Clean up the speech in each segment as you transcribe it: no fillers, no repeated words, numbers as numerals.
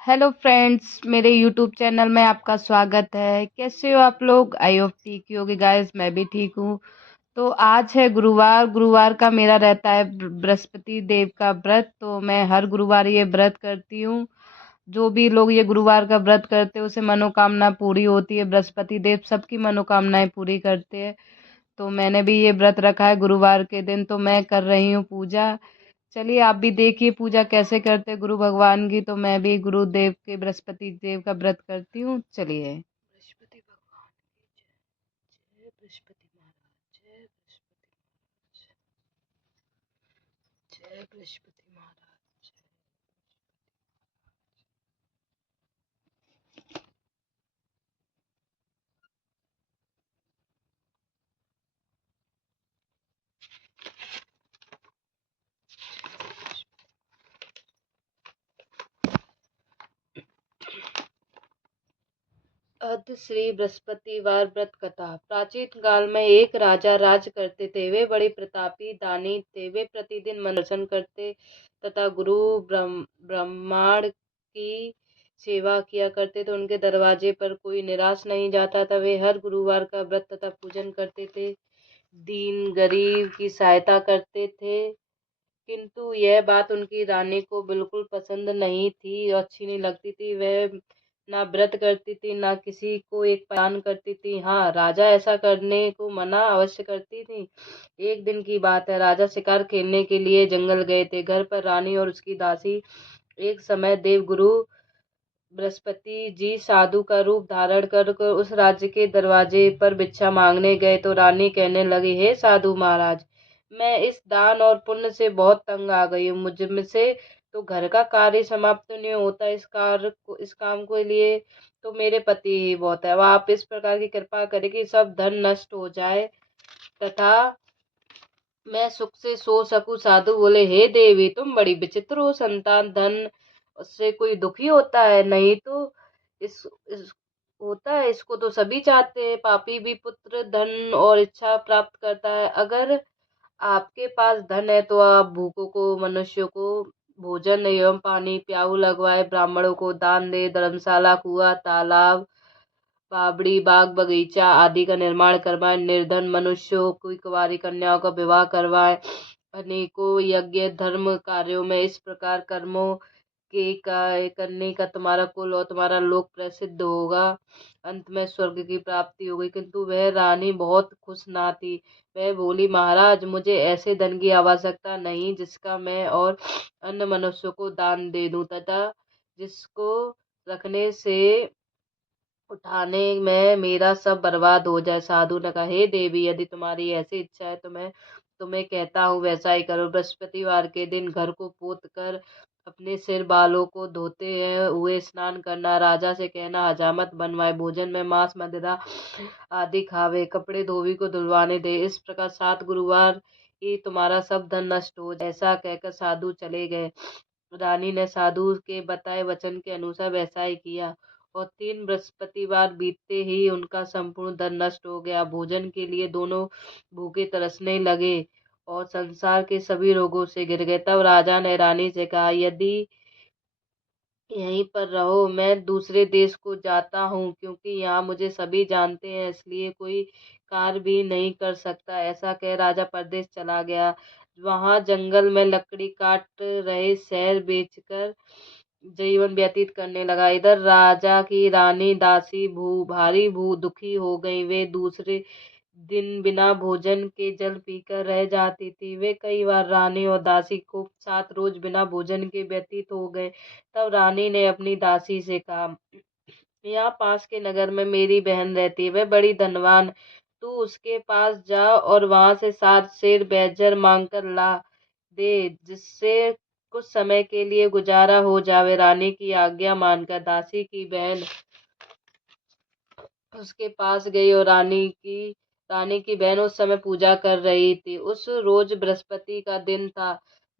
Hello friends, मेरे YouTube channel में आपका स्वागत है। कैसे हो आप लोग? आई होप ठीक ही होगे गाइस। मैं भी ठीक हूँ। तो आज है गुरुवार। गुरुवार का मेरा रहता है बृहस्पति देव का व्रत। तो मैं हर गुरुवार ये व्रत करती हूँ। जो भी लोग ये गुरुवार का व्रत करते हैं उसे मनोकामना पूरी होती है। बृहस्पति देव सबकी मनोकामनाएं पूरी करते हैं। तो मैंने भी ये व्रत रखा है गुरुवार के दिन, तो मैं कर रही हूँ पूजा। चलिए आप भी देखिए पूजा कैसे करते हैं गुरु भगवान की। तो मैं भी गुरुदेव के बृहस्पति देव का व्रत करती हूँ। चलिए। बृहस्पति भगवान की जय। जय बृहस्पति महाराज। जय बृहस्पति महाराज। जय बृहस्पति महाराज। अध श्री बृहस्पतिवार व्रत कथा। प्राचीन काल में एक राजा राज करते थे। वे बड़े प्रतापी दानी थे। वे प्रतिदिन दर्शन करते तथा गुरु ब्रह्मांड की सेवा किया करते थे। उनके दरवाजे पर कोई निराश नहीं जाता था। वे हर गुरुवार का व्रत तथा पूजन करते थे। दीन गरीब की सहायता करते थे। किंतु यह बात उनकी रानी को बिल्कुल पसंद नहीं थी और अच्छी नहीं लगती थी। वह ना व्रत करती थी, ना किसी को एक परेशान करती थी। हाँ, राजा ऐसा करने को मना अवश्य करती थी। एक दिन की बात है। राजा शिकार खेलने के लिए जंगल गए थे। घर पर रानी और उसकी दासी। एक समय देव गुरु बृहस्पति जी साधु का रूप धारण कर उस राज्य के दरवाजे पर भिक्षा मांगने गए। तो रानी कहने लगी, हे साधु महाराज, मैं इस दान और पुण्य से बहुत तंग आ गई हूँ। मुझसे तो घर का कार्य समाप्त नहीं होता। इस काम के लिए तो मेरे पति ही बहुत है। वह आप इस प्रकार की कृपा करें कि सब धन नष्ट हो जाए तथा मैं सुख से सो सकूं। साधु बोले, हे देवी, तुम बड़ी विचित्र हो। संतान धन उससे कोई दुखी होता है? नहीं तो इस होता है। इसको तो सभी चाहते हैं। पापी भी पुत्र धन और इच्छा प्राप्त करता है। अगर आपके पास धन है तो आप भूखों को, मनुष्यों को भोजन एवं पानी प्याऊ लगवाए, ब्राह्मणों को दान दे, धर्मशाला, कुआं, तालाब, बावड़ी, बाग बगीचा आदि का निर्माण करवाए, निर्धन मनुष्यों की कुंवारी कन्याओं का विवाह करवाए, अनेकों यज्ञ धर्म कार्यों में इस प्रकार कर्मों के करने का तुम्हारा कुल और तुम्हारा लोक प्रसिद्ध होगा। अंत में स्वर्ग की प्राप्ति होगी। किंतु वह रानी बहुत खुश ना थी। वह बोली, महाराज, मुझे ऐसे धन की आवश्यकता नहीं जिसका मैं और अन्य मनुष्यों को दान दे दूं तथा जिसको रखने से उठाने में मेरा सब बर्बाद हो जाए। साधु ने कहा, हे देवी, यदि तुम्हारी ऐसी इच्छा है तो मैं तुम्हें कहता हूँ वैसा ही करो। बृहस्पतिवार के दिन घर को पोत कर अपने सिर बालों को धोते हुए स्नान करना। राजा से कहना, हजामत बनवाए, भोजन में मांस मदिरा आदि खावे, कपड़े धोबी को धुलवाने दे। इस प्रकार 7 गुरुवार ही तुम्हारा सब धन नष्ट हो जाए। ऐसा कहकर साधु चले गए। रानी ने साधु के बताए वचन के अनुसार वैसा ही किया और 3 बृहस्पतिवार बीतते ही उनका संपूर्ण धन नष्ट हो गया। भोजन के लिए दोनों भूखे तरसने लगे और संसार के सभी रोगों से गिर गए। तब राजा ने रानी से कहा, यदि यहीं पर रहो, मैं दूसरे देश को जाता हूँ, क्योंकि यहाँ मुझे सभी जानते हैं, इसलिए कोई कार्य भी नहीं कर सकता। ऐसा कह राजा परदेश चला गया। वहां जंगल में लकड़ी काट रहे शहर बेचकर जीवन व्यतीत करने लगा। इधर राजा की रानी दासी भारी दुखी हो गई। वे दूसरे दिन बिना भोजन के जल पीकर रह जाती थी। वे कई बार रानी और दासी को 7 रोज बिना भोजन के व्यतीत हो गए। तब रानी ने अपनी दासी से कहा, यहाँ पास के नगर में मेरी बहन रहती है, वह बड़ी धनवान। तू उसके पास जा और वहां से 7 शेर बैजर मांग कर ला दे, जिससे कुछ समय के लिए गुजारा हो जावे। रानी की आज्ञा मानकर दासी की बहन उसके पास गई और रानी की बहन उस समय पूजा कर रही थी। उस रोज बृहस्पति का दिन था।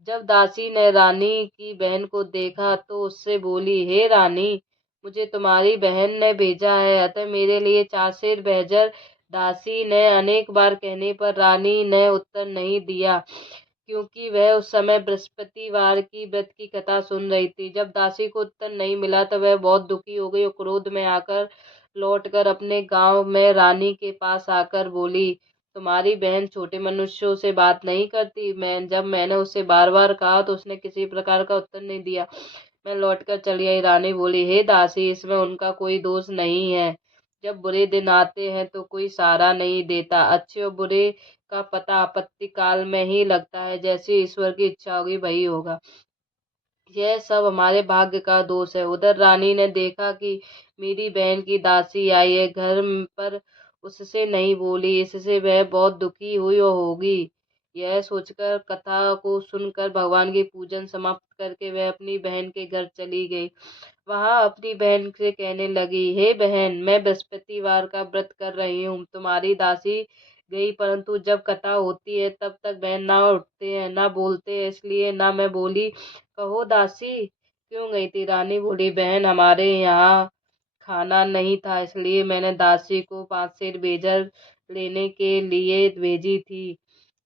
जब दासी ने रानी की बहन को देखा तो उससे बोली, हे रानी, मुझे तुम्हारी बहन ने भेजा है, अतः मेरे लिए 4 शेर भेजर। दासी ने अनेक बार कहने पर रानी ने उत्तर नहीं दिया, क्योंकि वह उस समय बृहस्पतिवार की व्रत की कथा सुन रही थी। जब दासी को उत्तर नहीं मिला तो वह बहुत दुखी हो गई और क्रोध में आकर लौटकर अपने गांव में रानी के पास आकर बोली, तुम्हारी बहन छोटे मनुष्यों से बात नहीं करती। जब मैंने उससे बार बार कहा तो उसने किसी प्रकार का उत्तर नहीं दिया। मैं लौटकर चली आई। रानी बोली, हे दासी, इसमें उनका कोई दोष नहीं है। जब बुरे दिन आते हैं तो कोई सहारा नहीं देता। अच्छे और बुरे का पता आपत्ति काल में ही लगता है। जैसी ईश्वर की इच्छा होगी वही होगा। यह सब हमारे भाग्य का दोष है। उधर रानी ने देखा कि मेरी बहन की दासी आई है घर पर, उससे नहीं बोली। इससे वह बहुत दुखी हुई और होगी। यह सोचकर कथा को सुनकर भगवान की पूजन समाप्त करके वह अपनी बहन के घर चली गई। वहां अपनी बहन से कहने लगी, हे बहन, मैं बृहस्पतिवार का व्रत कर रही हूँ। तुम्हारी दासी गई, परंतु जब कथा होती है तब तक बहन ना उठते हैं ना बोलते हैं, इसलिए ना मैं बोली। कहो दासी क्यों गई थी? रानी बोली, बहन, हमारे यहाँ खाना नहीं था, इसलिए मैंने दासी को 5 सेर बेजर लेने के लिए भेजी थी।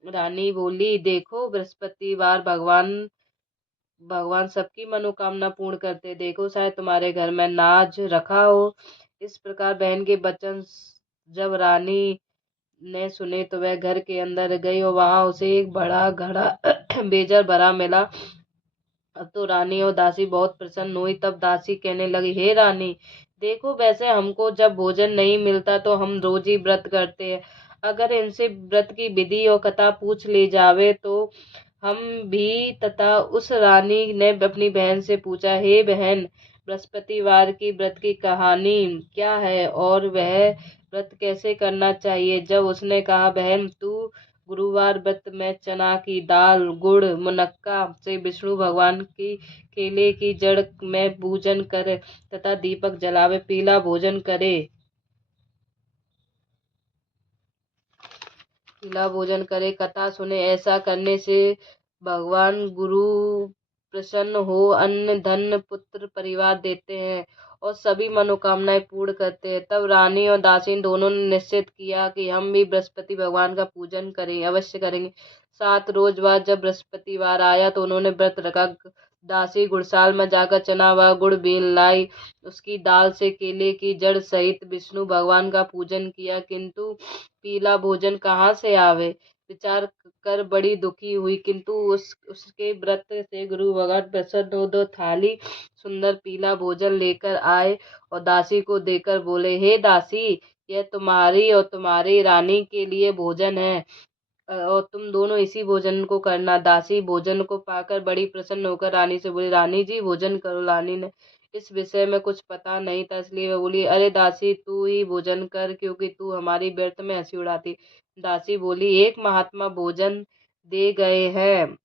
रानी बोली, देखो, बृहस्पतिवार भगवान भगवान सबकी मनोकामना पूर्ण करते। देखो, शायद तुम्हारे घर में नाज रखा हो। इस प्रकार बहन के वचन जब रानी ने सुने तो वह घर के अंदर गई और वहां उसे एक बड़ा घड़ा बेजर भरा मिला। अब तो रानी और दासी बहुत प्रसन्न हुई। तब दासी कहने लगी, हे रानी, देखो, वैसे हमको जब भोजन नहीं मिलता तो हम रोज ही व्रत करते हैं। अगर इनसे व्रत की विधि और कथा पूछ ले जावे तो हम भी। तथा उस रानी ने अपनी बहन से पूछा, हे बहन, बृहस्पतिवार की व्रत की कहानी क्या है और वह व्रत कैसे करना चाहिए? जब उसने कहा, बहन, तू गुरुवार व्रत में चना की दाल, गुड़, मुनक्का से विष्णु भगवान की केले की जड़ में पूजन करे तथा दीपक जलावे, पीला भोजन करे। पीला भोजन करे, कथा सुने। ऐसा करने से भगवान गुरु प्रसन्न हो अन्न धन पुत्र परिवार देते हैं और सभी मनोकामनाएं पूर्ण करते हैं। तब रानी और दासी दोनों ने निश्चित किया कि हम भी बृहस्पति भगवान का पूजन करेंगे, अवश्य करेंगे। 7 रोज बाद जब बृहस्पतिवार आया तो उन्होंने व्रत रखा। दासी गुड़साल में जाकर चना व गुड़ बीन लाई। उसकी दाल से केले की जड़ सहित विष्णु भगवान का पूजन किया, किंतु पीला भोजन कहाँ से आवे? विचार कर बड़ी दुखी हुई, किंतु उसके व्रत से गुरु भगवान प्रसन्न हो 2 थाली सुंदर पीला भोजन लेकर आए और दासी को देकर बोले, हे दासी, यह तुम्हारी और तुम्हारी रानी के लिए भोजन है और तुम दोनों इसी भोजन को करना। दासी भोजन को पाकर बड़ी प्रसन्न होकर रानी से बोली, रानी जी, भोजन करो। रानी ने इस विषय में कुछ पता नहीं था, इसलिए वह बोली, अरे दासी, तू ही भोजन कर, क्योंकि तू हमारी व्यर्थ में हंसी उड़ाती। दासी बोली, एक महात्मा भोजन दे गए हैं।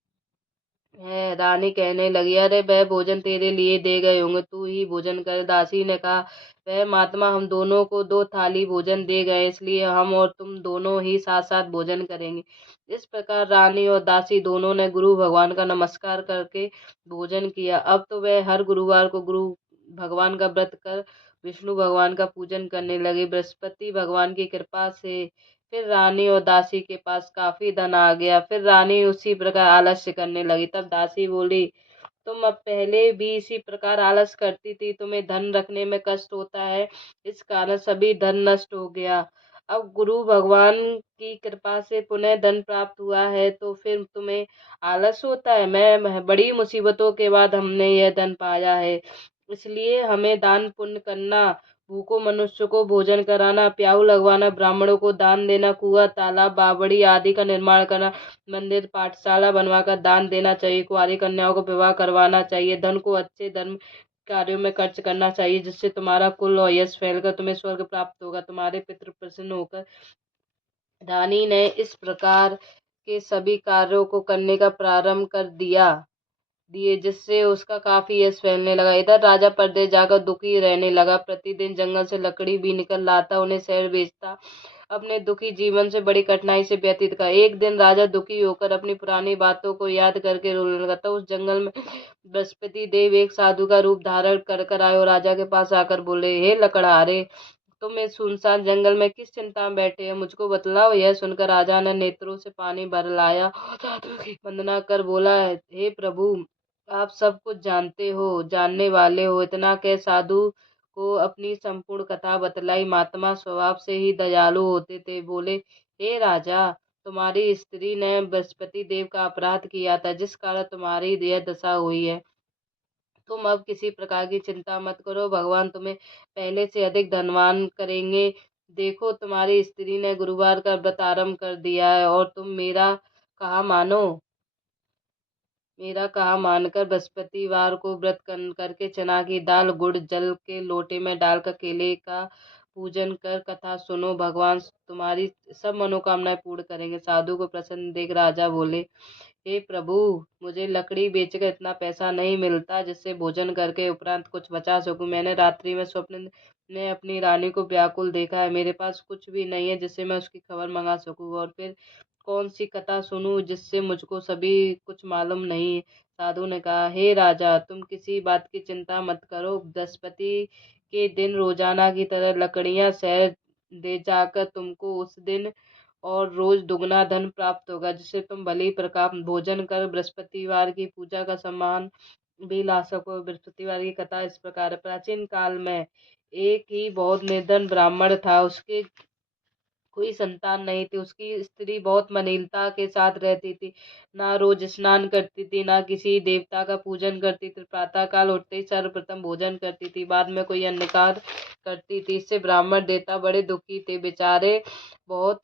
रानी कहने लगी, अरे वह भोजन तेरे लिए दे गए होंगे, तू ही भोजन कर। दासी ने कहा, वह महात्मा हम दोनों को 2 थाली भोजन दे गए, इसलिए हम और तुम दोनों ही साथ साथ भोजन करेंगे। इस प्रकार रानी और दासी दोनों ने गुरु भगवान का नमस्कार करके भोजन किया। अब तो वह हर गुरुवार को गुरु भगवान का व्रत कर विष्णु भगवान का पूजन करने लगे। बृहस्पति भगवान की कृपा से फिर रानी और दासी के पास काफी धन आ गया। फिर रानी उसी प्रकार आलस्य करने लगी। तब दासी बोली, तुम अब पहले भी इसी प्रकार आलस करती थी, तुम्हें धन रखने में कष्ट होता है, इस कारण सभी धन नष्ट हो गया। अब गुरु भगवान की कृपा से पुनः धन प्राप्त हुआ है तो फिर तुम्हें आलस होता है। मैं बड़ी मुसीबतों के बाद हमने यह धन पाया है, इसलिए हमें दान पुण्य करना, भूखों मनुष्य को भोजन कराना, प्याऊ लगवाना, ब्राह्मणों को दान देना, कुआं तालाब बावड़ी आदि का निर्माण करना, मंदिर पाठशाला बनवाकर दान देना चाहिए, कुंवारी कन्याओं को विवाह करवाना चाहिए, धन को अच्छे धर्म कार्यों में खर्च करना चाहिए, जिससे तुम्हारा कुल और यश फैलकर तुम्हें स्वर्ग प्राप्त होगा, तुम्हारे पितृ प्रसन्न होकर। रानी ने इस प्रकार के सभी कार्यों को करने का प्रारंभ कर दिए, जिससे उसका काफी यश फैलने लगा। इधर राजा परदेश जाकर दुखी रहने लगा। प्रतिदिन जंगल से लकड़ी भी निकल लाता, उन्हें शहर बेचता, अपने दुखी जीवन से बड़ी कठिनाई से व्यतीत कर। एक दिन राजा दुखी होकर अपनी पुरानी बातों को याद करके रोने लगा। तो उस जंगल में बृहस्पति देव एक साधु का रूप धारण कर कर आए और राजा के पास आकर बोले, हे लकड़हारे, तुम इस सुनसान जंगल में किस चिंता में बैठे हो, मुझको बतलाओ। यह सुनकर राजा ने नेत्रों से पानी भर लाया और साधु की वंदना कर बोला, हे प्रभु, आप सब कुछ जानते हो, जानने वाले हो। इतना कह साधु को अपनी संपूर्ण कथा बतलाई। महात्मा स्वभाव से ही दयालु होते थे। बोले, हे राजा, तुम्हारी स्त्री ने बृहस्पति देव का अपराध किया था, जिस कारण तुम्हारी यह दशा हुई है। तुम अब किसी प्रकार की चिंता मत करो, भगवान तुम्हें पहले से अधिक धनवान करेंगे। देखो, तुम्हारी स्त्री ने गुरुवार का व्रत आरंभ कर दिया है और तुम मेरा कहा मानकर बृहस्पतिवार को व्रत करके चना की दाल गुड़ जल के लोटे में डालकर केले का पूजन कर कथा सुनो। भगवान तुम्हारी सब मनोकामनाएं पूर्ण करेंगे। साधु को प्रसन्न देख राजा बोले, हे प्रभु, मुझे लकड़ी बेचकर इतना पैसा नहीं मिलता जिससे भोजन करके उपरांत कुछ बचा सकूं। मैंने रात्रि में स्वप्न में अपनी रानी को व्याकुल देखा है। मेरे पास कुछ भी नहीं है जिससे मैं उसकी खबर मंगा सकूं, और फिर कौन सी कथा सुनूं जिससे मुझको सभी कुछ मालूम नहीं है। साधु ने कहा, हे राजा, तुम किसी बात की चिंता मत करो। बृहस्पति के दिन रोजाना की तरह लकड़ियां शहर दे जाकर तुमको उस दिन और रोज दुगना धन प्राप्त होगा, जिससे तुम भली प्रकार भोजन कर बृहस्पतिवार की पूजा का सम्मान भी ला सको। बृहस्पतिवार की कथा इस प्रकार है। प्राचीन काल में एक ही बहुत निर्धन ब्राह्मण था। उसके कोई संतान नहीं थी। उसकी स्त्री बहुत मनीलता के साथ रहती थी, ना रोज स्नान करती थी, ना किसी देवता का पूजन करती थी। प्रातः काल उठते ही सर्वप्रथम भोजन करती थी, बाद में कोई अन्य कार्य करती थी। इससे ब्राह्मण देवता बड़े दुखी थे, बेचारे बहुत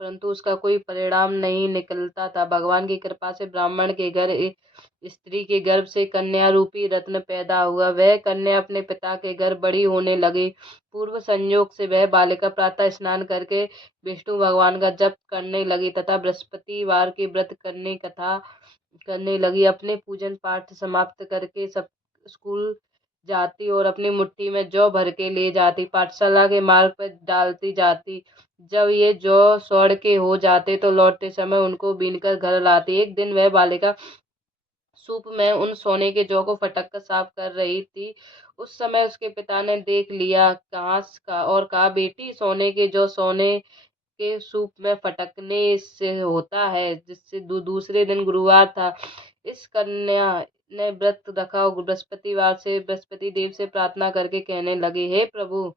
परंतु उसका कोई परिणाम नहीं निकलता था। भगवान की कृपा से ब्राह्मण के घर एक स्त्री के गर्भ से कन्या रूपी रत्न पैदा हुआ। वह कन्या अपने पिता के घर बड़ी होने लगी। पूर्व संयोग से वह बालिका प्रातः स्नान करके विष्णु भगवान का जप करने लगी तथा बृहस्पतिवार के व्रत करने कथा करने लगी। अपने पूजन पाठ समाप्त करके सब स्कूल जाती और अपनी मुट्ठी में जौ भर के ले जाती, पाठशाला के मार्ग पर डालती जाती। जब ये जौ सौड़ के हो जाते तो लौटते समय उनको बीनकर घर लाती। एक दिन वह बालिका सूप में उन सोने के जौ को फटक कर साफ कर रही थी। उस समय उसके पिता ने देख लिया कहाँ का और कहा, बेटी, सोने के जौ सोने के सूप में फटकने से होता है। जिससे दूसरे दिन गुरुवार था। इस कन्या ने व्रत रखा और बृहस्पतिवार से बृहस्पति देव से प्रार्थना करके कहने लगी, हे प्रभु,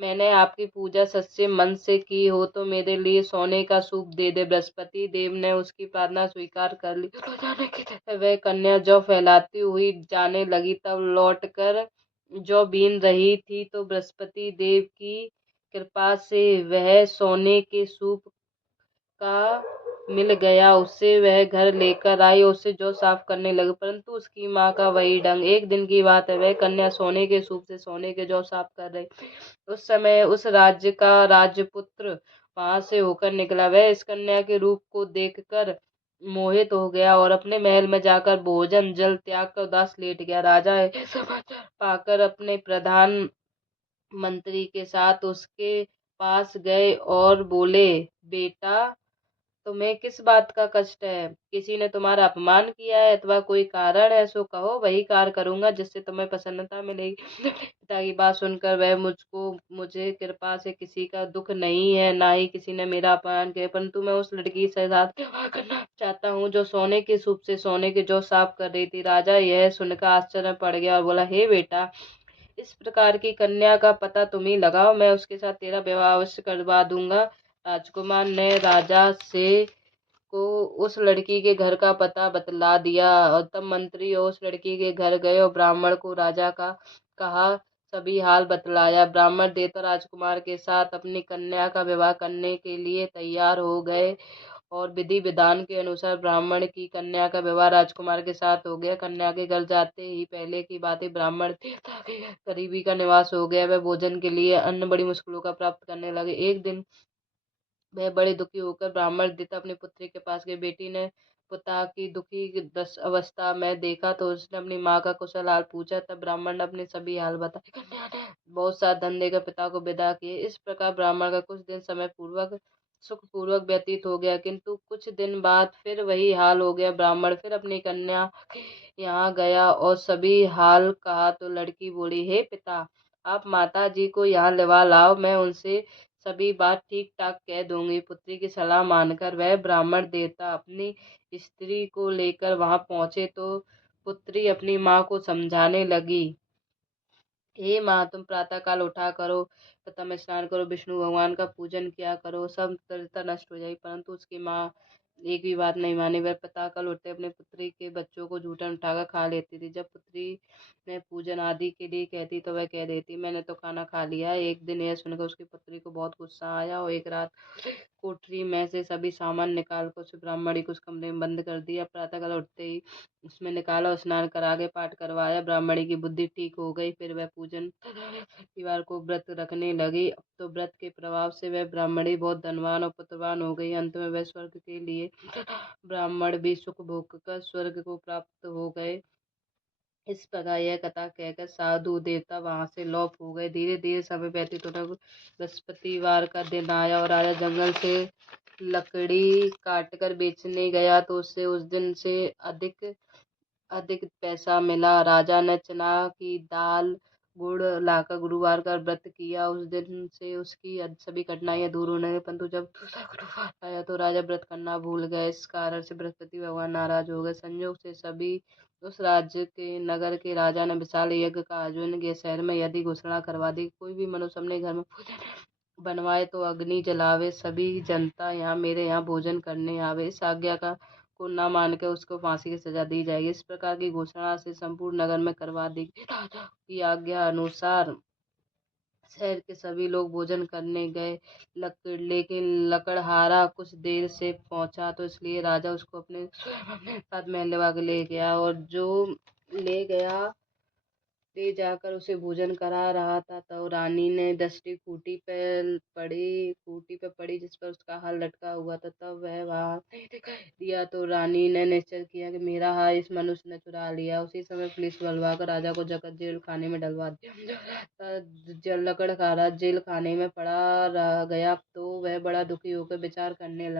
मैंने आपकी पूजा सच्चे मन से की हो तो मेरे लिए सोने का सूप दे दे। बृहस्पति देव ने उसकी प्रार्थना स्वीकार कर ली। रोजाना की तरह वह कन्या जौ फैलाती हुई जाने लगी। तब लौटकर जौ बीन रही थी तो बृहस्पति देव की कृपा से वह सोने के सूप का मिल गया। उससे वह घर लेकर आई और उसे जौ साफ करने लगी, परंतु उसकी माँ का वही ढंग। एक दिन की बात है, वह कन्या सोने के सूप से सोने के जौ साफ कर रही। उस समय उस राज्य का राजपुत्र वहां से होकर निकला। वह इस कन्या के रूप को देखकर मोहित हो गया और अपने महल में जाकर भोजन जल त्याग कर उदास लेट गया। राजा यह समाचार पाकर अपने प्रधान मंत्री के साथ उसके पास गए और बोले, बेटा, तुम्हें किस बात का कष्ट है? किसी ने तुम्हारा अपमान किया है अथवा कोई कारण है? सो कहो, वही कार्य करूंगा जिससे तुम्हें प्रसन्नता मिलेगी। पिता की बात सुनकर वह, मुझे कृपा से किसी का दुख नहीं है, ना ही किसी ने मेरा अपमान किया, परंतु मैं उस लड़की से साथ विवाह करना चाहता हूँ जो सोने के सूप से सोने के जौ साफ कर रही थी। राजा यह सुनकर आश्चर्य में पड़ गया और बोला, हे बेटा, इस प्रकार की कन्या का पता तुम ही लगाओ, मैं उसके साथ तेरा विवाह अवश्य करवा दूंगा। राजकुमार ने राजा से को उस लड़की के घर का पता बतला दिया और तब मंत्री उस लड़की के घर गए और ब्राह्मण को राजा का कहा सभी हाल बतलाया। ब्राह्मण देवता राजकुमार के साथ अपनी कन्या का विवाह करने के लिए तैयार हो गए और विधि विधान के अनुसार ब्राह्मण की कन्या का विवाह राजकुमार के साथ हो गया। कन्या के घर जाते ही पहले की बात ब्राह्मण देवता के गरीबी का निवास हो गया। वह भोजन के लिए अन्न बड़ी मुश्किलों का प्राप्त करने लगे। एक दिन वह बड़े दुखी होकर ब्राह्मण देवता अपनी पुत्री के पास गई। बेटी ने पिता की दुखी दस अवस्था में देखा तो उसने अपनी माँ का कुशल हाल पूछा। तब ब्राह्मण ने अपने सभी हाल बताए। कन्या ने बहुत सा धन देकर पिता को विदा किए। इस प्रकार ब्राह्मण का कुछ दिन समय पूर्वक सुखपूर्वक व्यतीत हो गया, किंतु कुछ दिन बाद फिर वही हाल हो गया। ब्राह्मण फिर अपनी कन्या के यहाँ गया और सभी हाल कहा तो लड़की बोली, हे पिता, आप माता जी को यहाँ लिवा लाओ, मैं उनसे सभी बात ठीक ठाक कह दूंगी। पुत्री की सलाह मानकर वह ब्राह्मण देवता अपनी स्त्री को लेकर वहां पहुंचे तो पुत्री अपनी माँ को समझाने लगी, हे माँ, तुम प्रातः काल उठा करो, प्रथम स्नान करो, विष्णु भगवान का पूजन किया करो, सब दरिद्रता नष्ट हो जाएगी। परंतु उसकी माँ एक भी बात नहीं मानी। वह प्रातः काल उठते अपने पुत्री के बच्चों को जूठन उठाकर खा लेती थी। जब पुत्री में पूजन आदि के लिए कहती तो वह कह देती, मैंने तो खाना खा लिया है। एक दिन यह सुनकर उसकी पुत्री को बहुत गुस्सा आया और एक रात कोठरी में से सभी सामान निकाल कर उसे ब्राह्मणी को उस कमरे में बंद कर दिया। प्रातःकाल उठते ही उसमें निकाला और स्नान करा के पाठ करवाया। ब्राह्मणी की बुद्धि ठीक हो गई। फिर वह पूजन परिवार को व्रत रखने लगी। अब तो व्रत के प्रभाव से वह ब्राह्मणी बहुत धनवान और पुत्रवान हो गई। अंत में वह स्वर्ग के लिए ब्राह्मण भी सुख भोग कर स्वर्ग को प्राप्त हो गए। इस प्रकार यह कथा कहकर साधु देवता वहां से लोप हो गए। धीरे धीरे समय व्यतीत होता बृहस्पतिवार का दिन आया और राजा जंगल से लकड़ी काटकर बेचने गया तो उसे उस दिन से अधिक अधिक पैसा मिला। राजा ने चना की दाल गुड़ लाकर गुरुवार का व्रत किया। उस दिन से उसकी सभी कठिनाइयां दूर होने लगी। परंतु जब दूसरा गुरुवार आया तो राजा व्रत करना भूल गए। इस कारण से बृहस्पति भगवान नाराज हो गए। संयोग से सभी उस राज्य के नगर के राजा ने विशाल यज्ञ का आयोजन किया। शहर में यदि घोषणा करवा दी, कोई भी मनुष्य अपने घर में भोजन बनवाए तो अग्नि जलावे, सभी जनता यहाँ मेरे यहाँ भोजन करने आवे। इस आज्ञा का को न मानकर उसको फांसी की सजा दी जाएगी। इस प्रकार की घोषणा से संपूर्ण नगर में करवा दी गई। राजा की आज्ञा अनुसार शहर के सभी लोग भोजन करने गए। लेकिन लकड़हारा कुछ देर से पहुंचा तो इसलिए राजा उसको अपने साथ महल लगा के ले गया और जो ले गया ले जाकर उसे भोजन करा रहा था। तब रानी ने दृष्टि खूंटी पे पड़ी जिस पर उसका हार लटका हुआ था। तब वह वहां नहीं दिखाई दिया तो रानी ने निश्चय किया कि मेरा हार इस मनुष्य ने चुरा लिया। उसी समय पुलिस बुलवाकर राजा को जगत जेल खाने में डलवा दिया। जब लकड़हारा जेल खाने में पड़ा रह गया तो वह बड़ा दुखी होकर विचार करने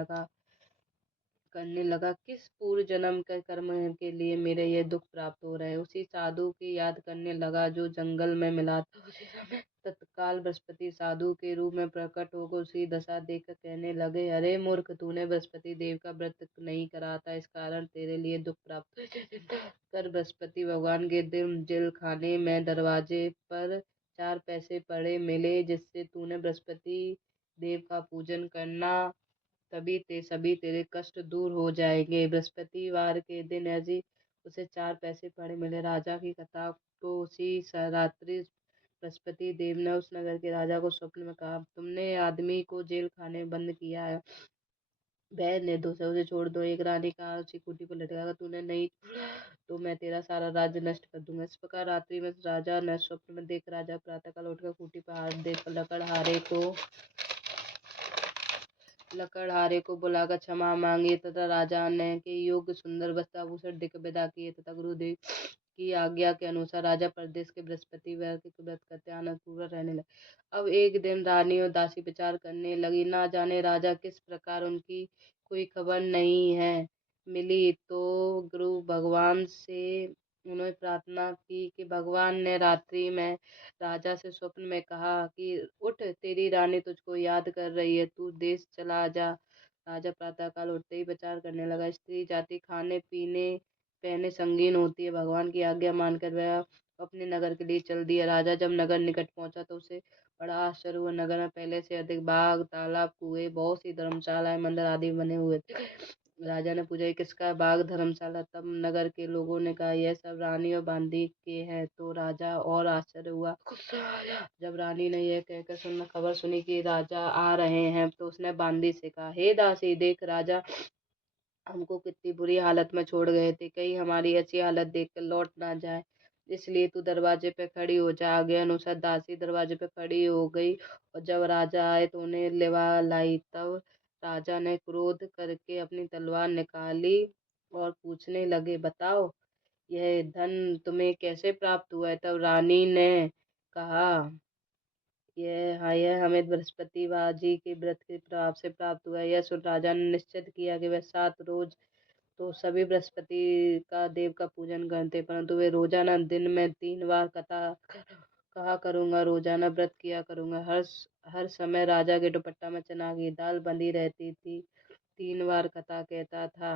लगा, किस पूर्व जन्म के कर्म के लिए मेरे ये दुख प्राप्त हो रहे हैं। उसी साधु की याद करने लगा जो जंगल में मिला था। उसी समय तत्काल बृहस्पति साधु के रूप में प्रकट होकर उसी दशा देखकर कहने लगे, अरे मूर्ख, तूने बृहस्पति देव का व्रत नहीं करा था, इस कारण तेरे लिए दुख प्राप्त हुआ। चिंता कर बृहस्पति भगवान के दिन जेल खाने में दरवाजे पर 4 पैसे पड़े मिले, जिससे तूने बृहस्पति देव का पूजन करना, तभी सभी तेरे कष्ट दूर हो जाएंगे। बृहस्पतिवार के दिन यदि उसे 4 पैसे पड़े मिले। राजा की कथा को उसी रात्रि बृहस्पति देव ने उस नगर के राजा को स्वप्न में कहा, तुमने आदमी को जेल खाने में बंद किया है, वह निर्दोष है, उसे छोड़ दो। एक रानी कहा, उसी खूंटी पर लटका, तूने नहीं छोड़ा तो मैं तेरा सारा राज्य नष्ट कर दूंगा। इस प्रकार रात्रि में राजा ने स्वप्न में देख राजा प्रातःकाल उठकर खूंटी पर हाथ देकर लकड़हारे को बुलाकर क्षमा मांगी तथा राजा ने के योग्य सुंदर वस्त्राभूषण देकर विदा किए तथा गुरुदेव की आज्ञा के अनुसार राजा प्रदेश के बृहस्पति व्रत करते आनंद पूर्वक रहने लगे। अब एक दिन रानी और दासी विचार करने लगी, ना जाने राजा किस प्रकार, उनकी कोई खबर नहीं है मिली। तो गुरु भगवान से उन्होंने प्रार्थना की कि भगवान ने रात्रि में राजा से स्वप्न में कहा कि उठ, तेरी रानी तुझको याद कर रही है, तू देश चला जा। राजा प्रातःकाल उठते ही विचार करने लगा, स्त्री जाति खाने पीने पहने संगीन होती है। भगवान की आज्ञा मानकर वह अपने नगर के लिए चल दिया। राजा जब नगर निकट पहुंचा तो उसे बड़ा आश्चर्य हुआ। नगर में पहले से अधिक बाग, तालाब, कुएं, बहुत सी धर्मशालाएं, मंदिर आदि बने हुए थे। राजा ने पूछा, किसका बाग, धर्मशाला? तब नगर के लोगों ने कहा, यह सब रानी और बांदी के हैं। तो राजा और आश्चर्य हुआ, गुस्सा आया। जब रानी ने यह कहकर खबर सुनी कि राजा आ रहे हैं तो उसने बांदी से कहा, हे दासी, देख, राजा हमको कितनी बुरी हालत में छोड़ गए थे, कहीं हमारी ऐसी हालत देखकर लौट ना जाए, इसलिए तू दरवाजे पे खड़ी हो जा। आगे अनुसार दासी दरवाजे पे खड़ी हो गई और जब राजा आए तो उन्हें लिवा लाई। तब राजा ने क्रोध करके अपनी तलवार निकाली और पूछने लगे, बताओ यह धन तुम्हें कैसे प्राप्त हुआ है? तब रानी ने कहा, यह हमें बृहस्पतिवार जी के व्रत के प्रभाव से प्राप्त हुआ। यह सुन राजा ने निश्चित किया कि वह 7 रोज तो सभी बृहस्पति का देव का पूजन करते, परंतु वे रोजाना दिन में 3 बार कथा कहा करूंगा, रोजाना व्रत किया करूंगा। हर समय राजा के दुपट्टा में चना की दाल बंधी रहती थी। 3 बार कथा कहता था।